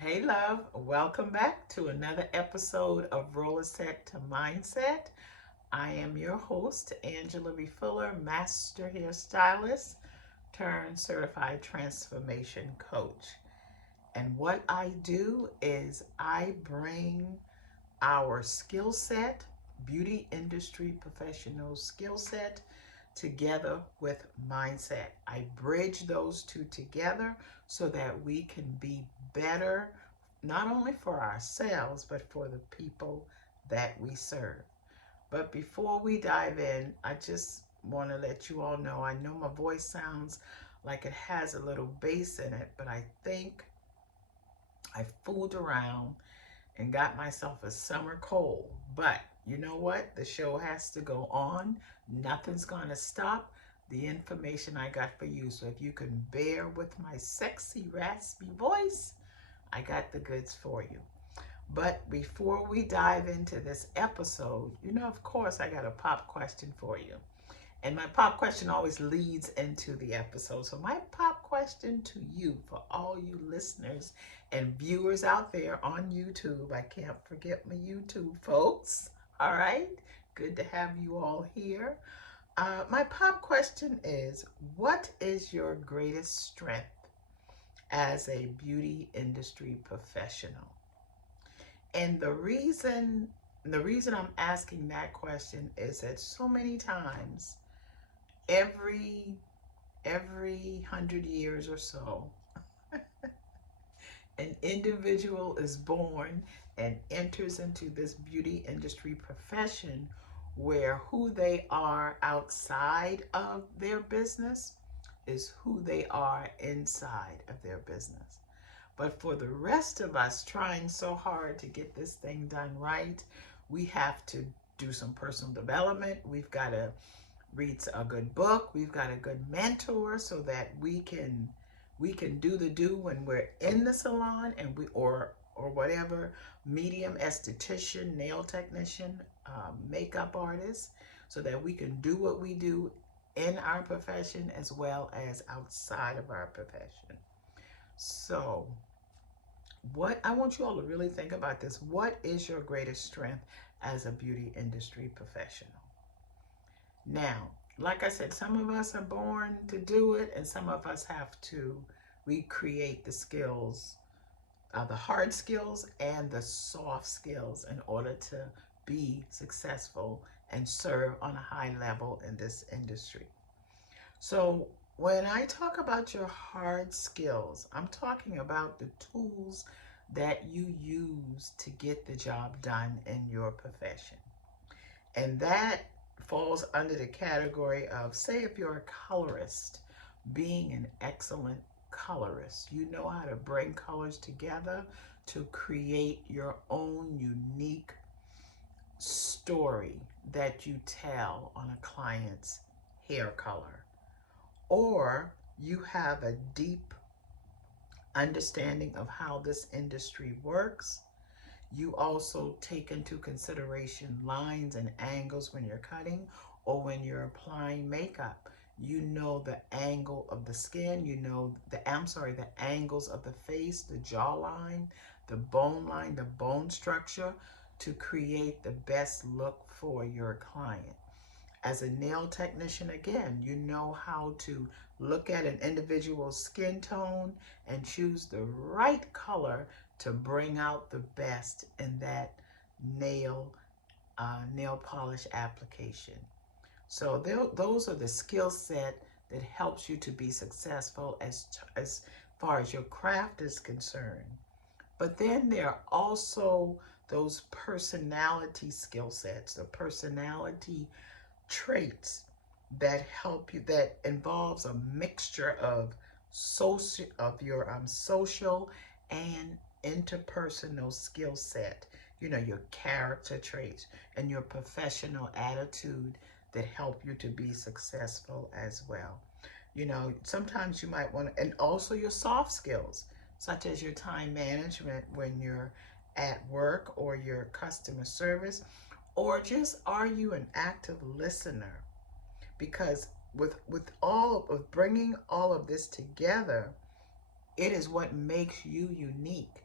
Hey, love. Welcome back to another episode of Rollerset to Mindset. I am your host, Angela B. Fuller, Master Hairstylist turned Certified Transformation Coach. And what I do is I bring our skill set, beauty industry professional skill set, together with mindset. I bridge those two together so that we can be better, not only for ourselves, but for the people that we serve. But before we dive in, I just want to let you all know I know my voice sounds like it has a little bass in it, but I think I fooled around and got myself a summer cold. But you know what? The show has to go on. Nothing's going to stop the information I got for you. So if you can bear with my sexy, raspy voice, I got the goods for you. But before we dive into this episode, of course, I got a pop question for you. And my pop question always leads into the episode. So, my pop question to you, for all you listeners and viewers out there on YouTube, I can't forget my YouTube folks. All right, good to have you all here. My pop question is, what is your greatest strength as a beauty industry professional? And the reason I'm asking that question is that so many times every 100 years or so, an individual is born and enters into this beauty industry profession where who they are outside of their business is who they are inside of their business. But for the rest of us trying so hard to get this thing done right, we have to do some personal development. We've got to read a good book. We've got a good mentor so that we can do the do when we're in the salon, and we or whatever medium esthetician, nail technician, makeup artist, so that we can do what we do in our profession as well as outside of our profession. So, what I want you all to really think about this: what is your greatest strength as a beauty industry professional? Now, like I said, some of us are born to do it, and some of us have to recreate the skills, the hard skills and the soft skills, in order to be successful and serve on a high level in this industry. So, when I talk about your hard skills, I'm talking about the tools that you use to get the job done in your profession. And that falls under the category of, say, if you're a colorist, being an excellent colorist. You know how to bring colors together to create your own unique story that you tell on a client's hair color. Or you have a deep understanding of how this industry works. You also take into consideration lines and angles when you're cutting or when you're applying makeup. You know the angle of the skin, the angles of the face, the jawline, the bone line, the bone structure, to create the best look for your client. As a nail technician, again, you know how to look at an individual's skin tone and choose the right color to bring out the best in that nail nail polish application. So those are the skill set that helps you to be successful as far as your craft is concerned. But then there are also those personality skill sets, the personality traits that help you, that involves a mixture of your social and interpersonal skill set, your character traits and your professional attitude that help you to be successful as well. Sometimes you might want to, and also your soft skills, such as your time management when you're at work, or your customer service, or just, are you an active listener? Because with all of bringing all of this together, it is what makes you unique.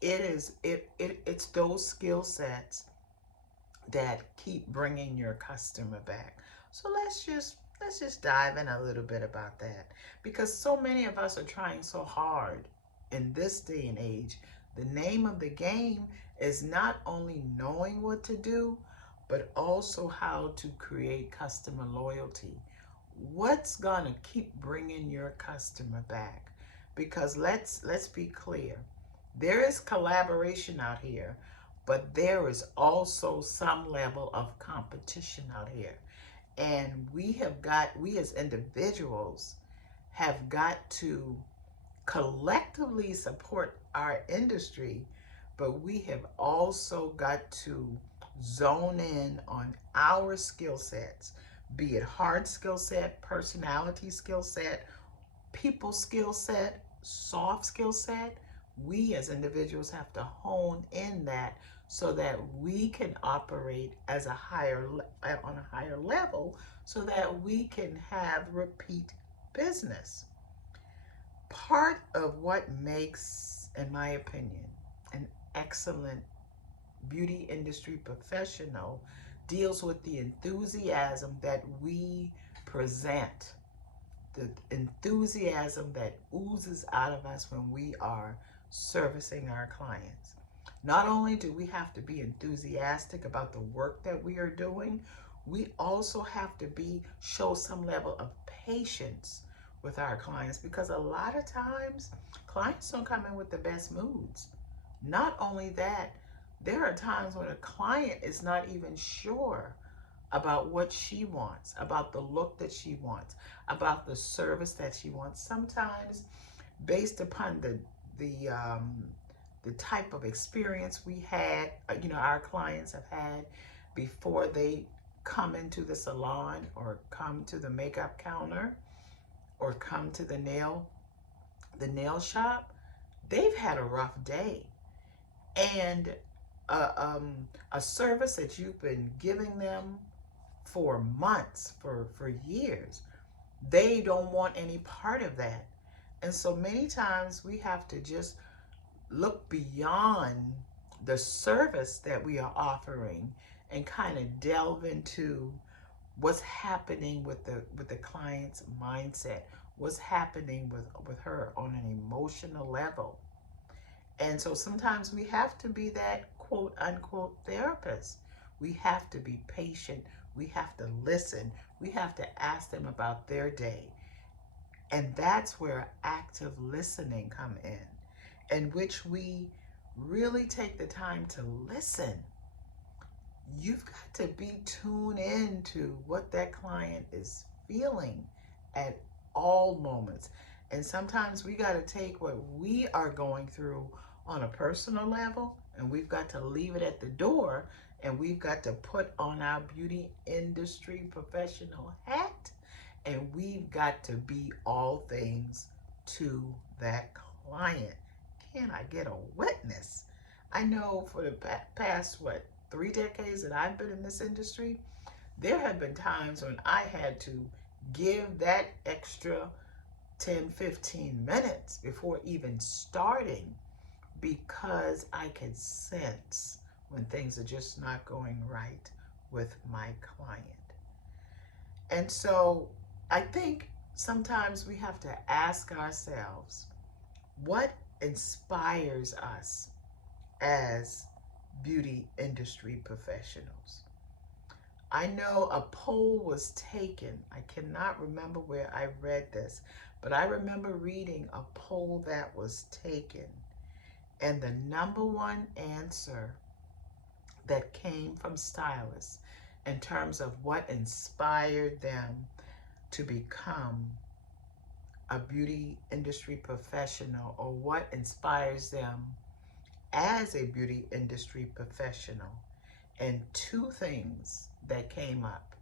it's those skill sets that keep bringing your customer back. So let's just dive in a little bit about that, because so many of us are trying so hard in this day and age. The name of the game is not only knowing what to do, but also how to create customer loyalty. What's gonna keep bringing your customer back? Because let's be clear, there is collaboration out here, but there is also some level of competition out here. And we as individuals have got to collectively support our industry, but we have also got to zone in on our skill sets, be it hard skill set, personality skill set, people skill set, soft skill set. We as individuals have to hone in that so that we can operate as a on a higher level, so that we can have repeat business. Part of what makes, in my opinion, an excellent beauty industry professional deals with the enthusiasm that we present, the enthusiasm that oozes out of us when we are servicing our clients. Not only do we have to be enthusiastic about the work that we are doing, we also have to show some level of patience with our clients, because a lot of times clients don't come in with the best moods. Not only that, there are times when a client is not even sure about what she wants, about the look that she wants, about the service that she wants. Sometimes, based upon the type of experience we had, our clients have had before they come into the salon or come to the makeup counter or come to the nail shop, they've had a rough day. And a service that you've been giving them for months, for years, they don't want any part of that. And so many times we have to just look beyond the service that we are offering and kind of delve into what's happening with the client's mindset, what's happening with her on an emotional level. And so sometimes we have to be that quote unquote therapist. We have to be patient. We have to listen. We have to ask them about their day. And that's where active listening come in which we really take the time to listen. You've got to be tuned in to what that client is feeling at all moments. And sometimes we got to take what we are going through on a personal level, and we've got to leave it at the door, and we've got to put on our beauty industry professional hat, and we've got to be all things to that client. Can I get a witness? I know for the past, 3 decades that I've been in this industry, there have been times when I had to give that extra 10, 15 minutes before even starting, because I could sense when things are just not going right with my client. And so I think sometimes we have to ask ourselves, what inspires us as beauty industry professionals? I know a poll was taken. I cannot remember where I read this, but I remember reading a poll that was taken. And the number one answer that came from stylists in terms of what inspired them to become a beauty industry professional, or what inspires them as a beauty industry professional. And two things that came up: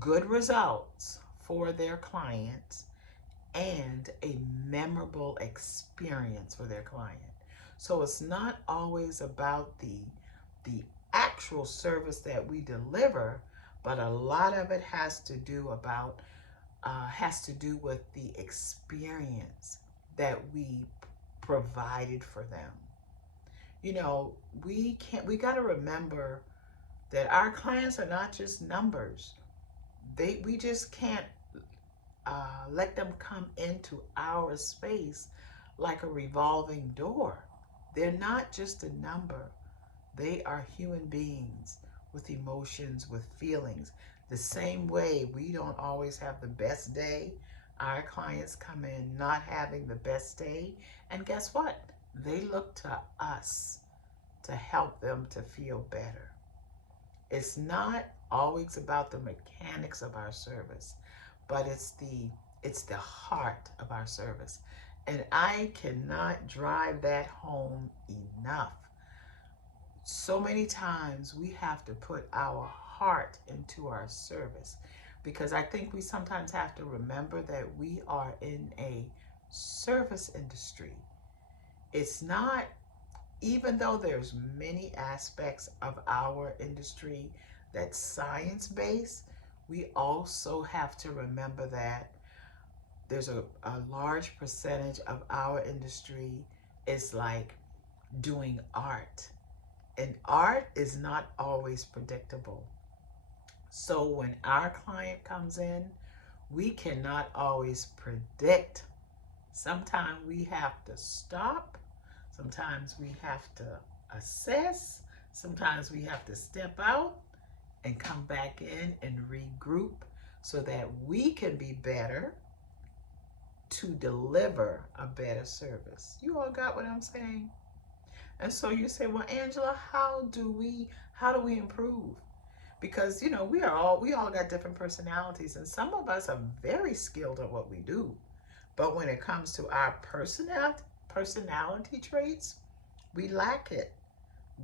good results for their clients and a memorable experience for their client. So it's not always about the actual service that we deliver, but a lot of it has to do with the experience that we provided for them. You know, we got to remember that our clients are not just numbers. We just can't let them come into our space like a revolving door. They're not just a number. They are human beings with emotions, with feelings. The same way we don't always have the best day, our clients come in not having the best day. And guess what? They look to us to help them to feel better. It's not always about the mechanics of our service, but it's the heart of our service. And I cannot drive that home enough. So many times we have to put our heart into our service, because I think we sometimes have to remember that we are in a service industry. It's not, even though there's many aspects of our industry that's science based, we also have to remember that there's a large percentage of our industry is like doing art. And art is not always predictable. So when our client comes in, we cannot always predict. Sometimes we have to stop. Sometimes we have to assess. Sometimes we have to step out and come back in and regroup so that we can be better to deliver a better service. You all got what I'm saying? And so you say, well, Angela, how do we improve? Because we all got different personalities, and some of us are very skilled at what we do. But when it comes to our personality traits, we lack it.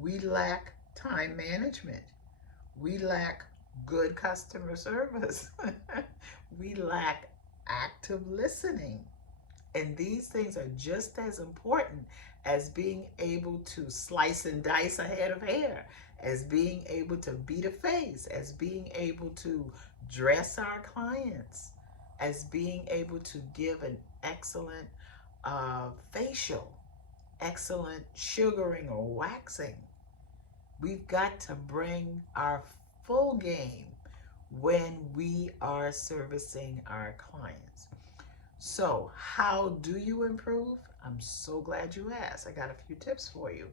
We lack time management. We lack good customer service. We lack active listening. And these things are just as important as being able to slice and dice a head of hair, as being able to beat a face, as being able to dress our clients, as being able to give an excellent facial, excellent sugaring or waxing. We've got to bring our full game when we are servicing our clients. So, how do you improve? I'm so glad you asked. I got a few tips for you.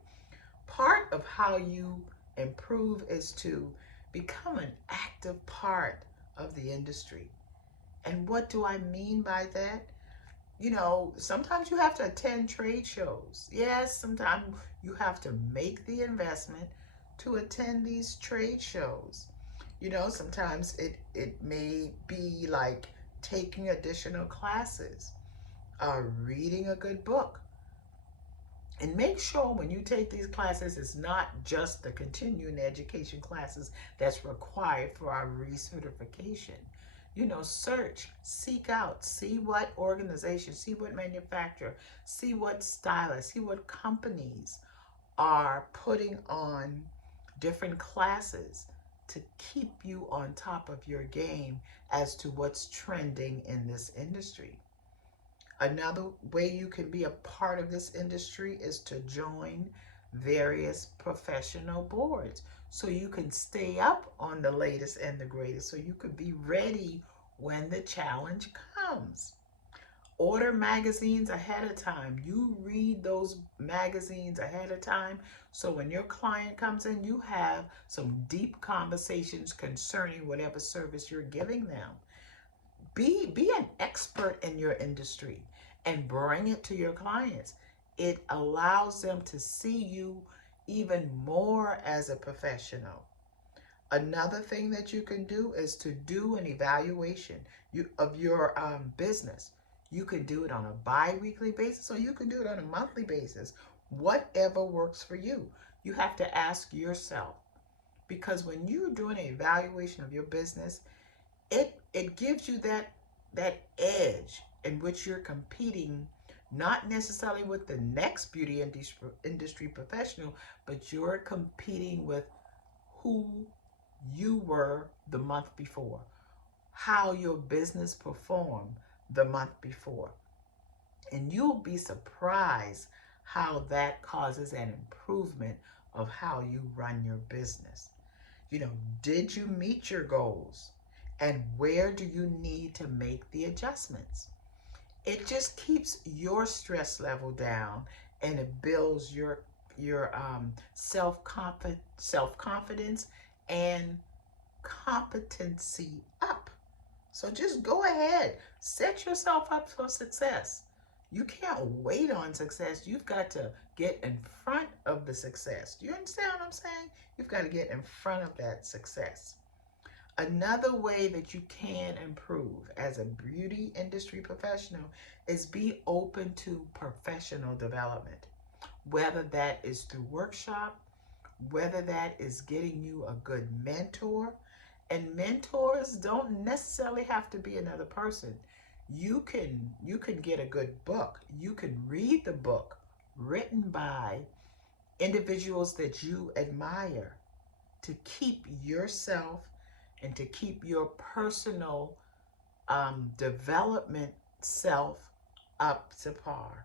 Part of how you improve is to become an active part of the industry. And what do I mean by that? Sometimes you have to attend trade shows. Yes, sometimes you have to make the investment to attend these trade shows. Sometimes it may be like taking additional classes, reading a good book. And make sure when you take these classes, it's not just the continuing education classes that's required for our recertification. Search, seek out, see what organization, see what manufacturer, see what stylist, see what companies are putting on different classes to keep you on top of your game as to what's trending in this industry. Another way you can be a part of this industry is to join various professional boards so you can stay up on the latest and the greatest, so you could be ready when the challenge comes. Order magazines ahead of time. You read those magazines ahead of time so when your client comes in, you have some deep conversations concerning whatever service you're giving them. Be an expert in your industry and bring it to your clients. It allows them to see you even more as a professional. Another thing that you can do is to do an evaluation of your business. You can do it on a bi-weekly basis or you can do it on a monthly basis. Whatever works for you. You have to ask yourself, because when you're doing an evaluation of your business, it gives you that edge in which you're competing, not necessarily with the next beauty industry professional, but you're competing with who you were the month before, how your business performed the month before. And you'll be surprised how that causes an improvement of how you run your business. You know, did you meet your goals? And where do you need to make the adjustments? It just keeps your stress level down, and it builds your self confidence and competency up. So just go ahead, set yourself up for success. You can't wait on success. You've got to get in front of the success. Do you understand what I'm saying? You've got to get in front of that success. Another way that you can improve as a beauty industry professional is be open to professional development, whether that is through workshop, whether that is getting you a good mentor. And mentors don't necessarily have to be another person. You can get a good book. You can read the book written by individuals that you admire to keep yourself and to keep your personal development self up to par.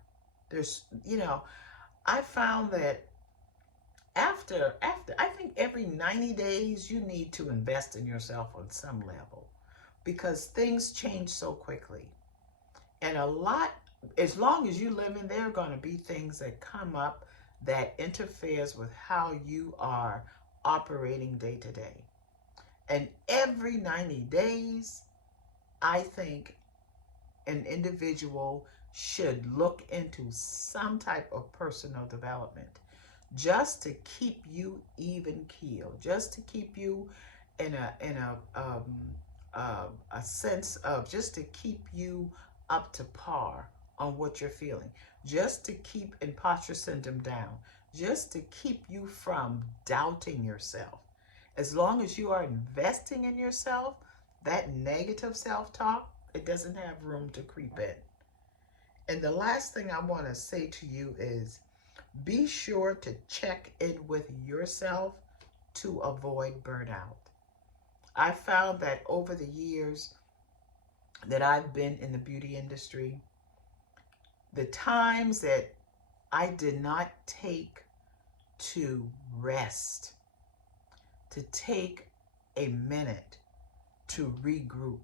I found that after I think every 90 days you need to invest in yourself on some level, because things change so quickly. And a lot, as long as you live in, there are going to be things that come up that interferes with how you are operating day to day. And every 90 days, I think an individual should look into some type of personal development just to keep you even keel, just to keep you in a sense of, just to keep you up to par on what you're feeling, just to keep imposter syndrome down, just to keep you from doubting yourself. As long as you are investing in yourself, that negative self-talk, it doesn't have room to creep in. And the last thing I want to say to you is, be sure to check in with yourself to avoid burnout. I found that over the years that I've been in the beauty industry, the times that I did not take to rest, to take a minute to regroup,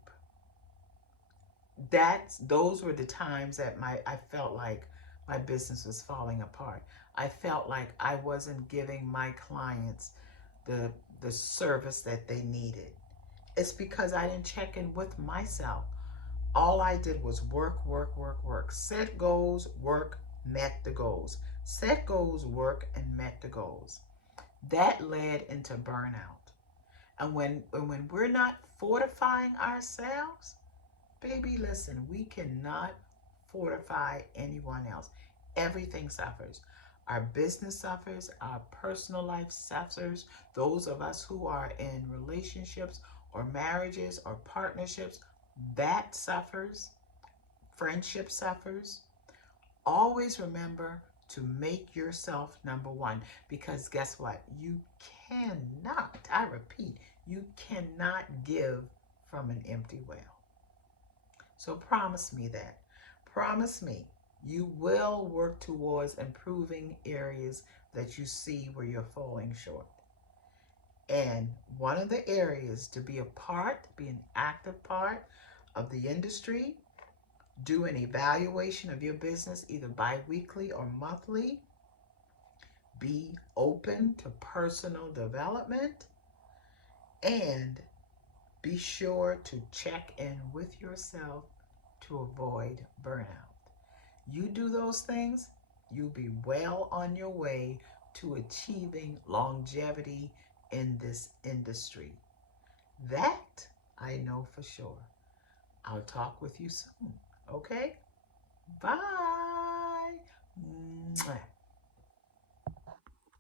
those were the times that I felt like my business was falling apart. I felt like I wasn't giving my clients the the service that they needed. It's because I didn't check in with myself. All I did was work, work, work, work. Set goals, work, met the goals. Set goals, work, and met the goals. That led into burnout. And when we're not fortifying ourselves, baby, listen, we cannot fortify anyone else. Everything suffers. Our business suffers, our personal life suffers. Those of us who are in relationships or marriages or partnerships, that suffers. Friendship suffers. Always remember to make yourself number one, because guess what? You cannot, I repeat, you cannot give from an empty well. So promise me that. Promise me you will work towards improving areas that you see where you're falling short. And one of the areas to be a part, be an active part of the industry, do an evaluation of your business either bi-weekly or monthly, be open to personal development, and be sure to check in with yourself to avoid burnout. You do those things, you'll be well on your way to achieving longevity in this industry. That I know for sure. I'll talk with you soon. Okay? Bye. Mwah.